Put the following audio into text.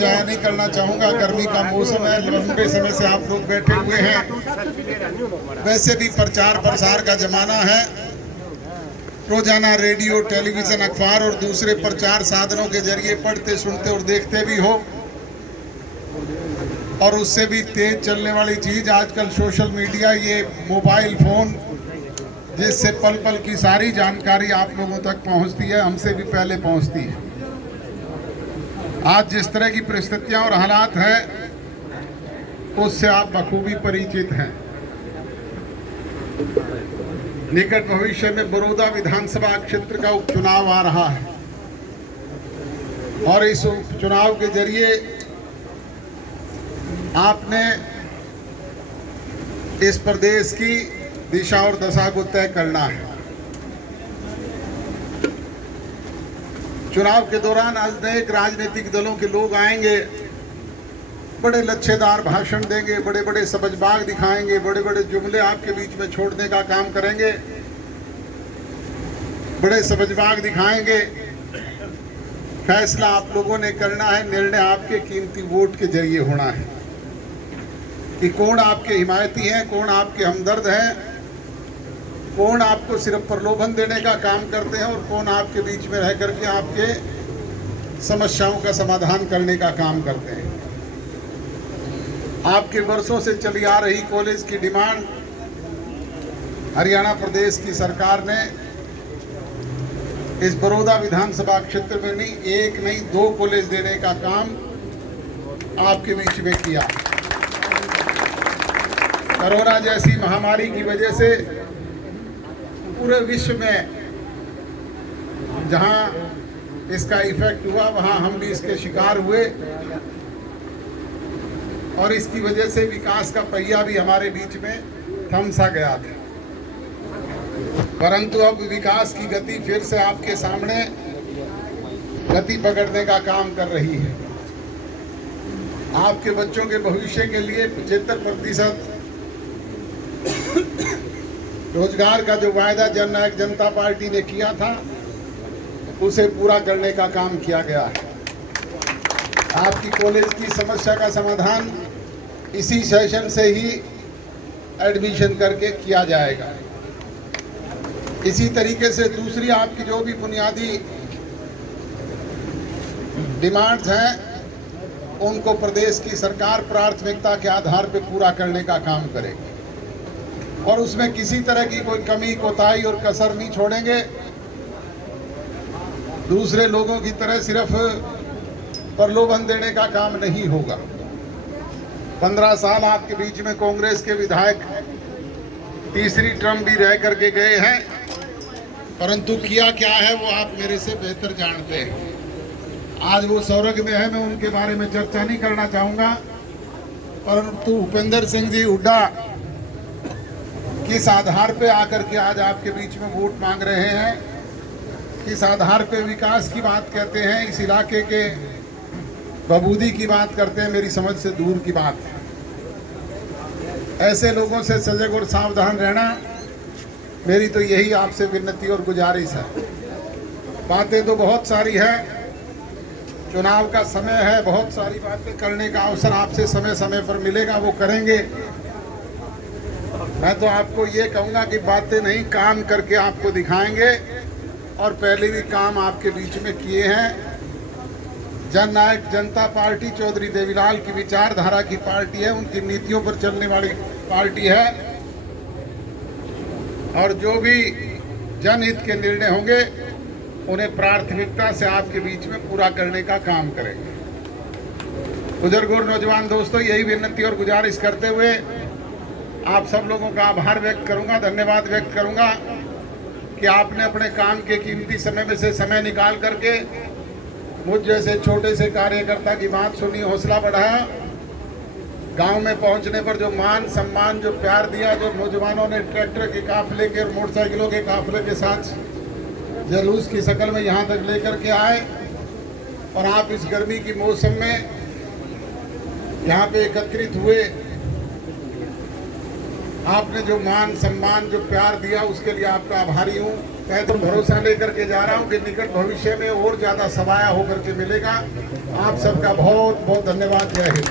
जाया नहीं करना चाहूँगा। गर्मी का मौसम है, लंबे समय से आप लोग बैठे हुए हैं। वैसे भी प्रचार प्रसार का जमाना है। रोजाना रेडियो, टेलीविज़न, अखबार और दूसरे प्रचार साधनों के जरिए पढ़ते, सुनते और देखते भी हो। और उससे भी तेज चलने वाली चीज़ आजकल सोशल मीडिया, ये मोबाइल फ़ोन, जिससे पल पल की सारी जानकारी आप लोगों तक पहुंचती है, हमसे भी पहले पहुंचती है। आज जिस तरह की परिस्थितियां और हालात हैं, उससे आप बखूबी परिचित हैं। निकट भविष्य में बड़ौदा विधानसभा क्षेत्र का उपचुनाव आ रहा है और इस उपचुनाव के जरिए आपने इस प्रदेश की दिशा और दशा को तय करना है। चुनाव के दौरान अनेक राजनीतिक दलों के लोग आएंगे, बड़े लच्छेदार भाषण देंगे, बड़े बड़े सबजबाग दिखाएंगे, बड़े बड़े जुमले आपके बीच में छोड़ने का काम करेंगे, बड़े सबजबाग दिखाएंगे। फैसला आप लोगों ने करना है, निर्णय आपके कीमती वोट के जरिए होना है कि कौन आपके हिमायती हैं, कौन आपके हमदर्द हैं, कौन आपको सिर्फ प्रलोभन देने का काम करते हैं और कौन आपके बीच में रह करके आपके समस्याओं का समाधान करने का काम करते हैं। आपके वर्षों से चली आ रही कॉलेज की डिमांड हरियाणा प्रदेश की सरकार ने इस बड़ौदा विधानसभा क्षेत्र में नहीं, एक नहीं 2 कॉलेज देने का काम आपके बीच में किया। कोरोना जैसी महामारी की वजह से पूरे विश्व में जहां इसका इफेक्ट हुआ, वहां हम भी इसके शिकार हुए और इसकी वजह से विकास का पहिया भी हमारे बीच में थम सा गया था। परंतु अब विकास की गति फिर से आपके सामने गति पकड़ने का काम कर रही है। आपके बच्चों के भविष्य के लिए 75% रोजगार का जो वायदा जननायक जनता पार्टी ने किया था, उसे पूरा करने का काम किया गया है। आपकी कॉलेज की समस्या का समाधान इसी सेशन से ही एडमिशन करके किया जाएगा। इसी तरीके से दूसरी आपकी जो भी बुनियादी डिमांड्स हैं, उनको प्रदेश की सरकार प्राथमिकता के आधार पर पूरा करने का काम करेगी और उसमें किसी तरह की कोई कमी, कोताही और कसर नहीं छोड़ेंगे। दूसरे लोगों की तरह सिर्फ प्रलोभन देने का काम नहीं होगा। 15 साल आपके बीच में कांग्रेस के विधायक तीसरी टर्म भी रह करके गए हैं, परंतु किया क्या है वो आप मेरे से बेहतर जानते हैं। आज वो स्वर्ग में है, मैं उनके बारे में चर्चा नहीं करना चाहूँगा, परंतु भूपेंद्र सिंह जी हुड्डा किस आधार पे आकर के आज आपके बीच में वोट मांग रहे हैं, किस आधार पे विकास की बात कहते हैं, इस इलाके के बबूदी की बात करते हैं, मेरी समझ से दूर की बात है। ऐसे लोगों से सजग और सावधान रहना मेरी तो यही आपसे विनती और गुजारिश है। बातें तो बहुत सारी है, चुनाव का समय है, बहुत सारी बातें करने का अवसर आपसे समय समय पर मिलेगा, वो करेंगे। मैं तो आपको ये कहूँगा कि बातें नहीं, काम करके आपको दिखाएंगे और पहले भी काम आपके बीच में किए हैं। जननायक जनता पार्टी चौधरी देवीलाल की विचारधारा की पार्टी है, उनकी नीतियों पर चलने वाली पार्टी है और जो भी जनहित के निर्णय होंगे उन्हें प्राथमिकता से आपके बीच में पूरा करने का काम करेंगे। बुजुर्ग और नौजवान दोस्तों, यही विनती और गुजारिश करते हुए आप सब लोगों का आभार व्यक्त करूंगा, धन्यवाद व्यक्त करूंगा कि आपने अपने काम के कीमती समय में से समय निकाल करके मुझ जैसे छोटे से कार्यकर्ता की बात सुनी, हौसला बढ़ाया। गांव में पहुंचने पर जो मान सम्मान, जो प्यार दिया, जो नौजवानों ने ट्रैक्टर के काफिले के और मोटरसाइकिलों के काफिले के साथ जुलूस की शक्ल में यहाँ तक लेकर के आए और आप इस गर्मी की मौसम में यहाँ पे एकत्रित हुए, आपने जो मान सम्मान, जो प्यार दिया, उसके लिए आपका आभारी हूँ। मैं तो भरोसा लेकर के जा रहा हूँ कि निकट भविष्य में और ज़्यादा सवाया होकर के मिलेगा आप सबका बहुत बहुत धन्यवाद। जय हिंद।